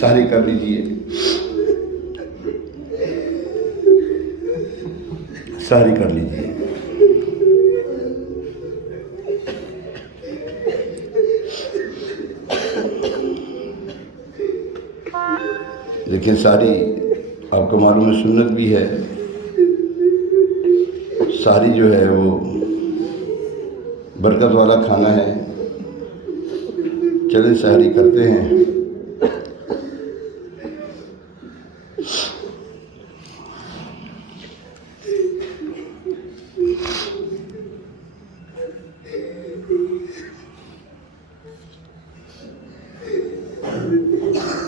सारी कर लीजिए, सारी कर लीजिए। लेकिन सारी आपको मालूम है सुन्नत भी है, सारी जो है वो बरकत वाला खाना है। चलें सहरी करते हैं।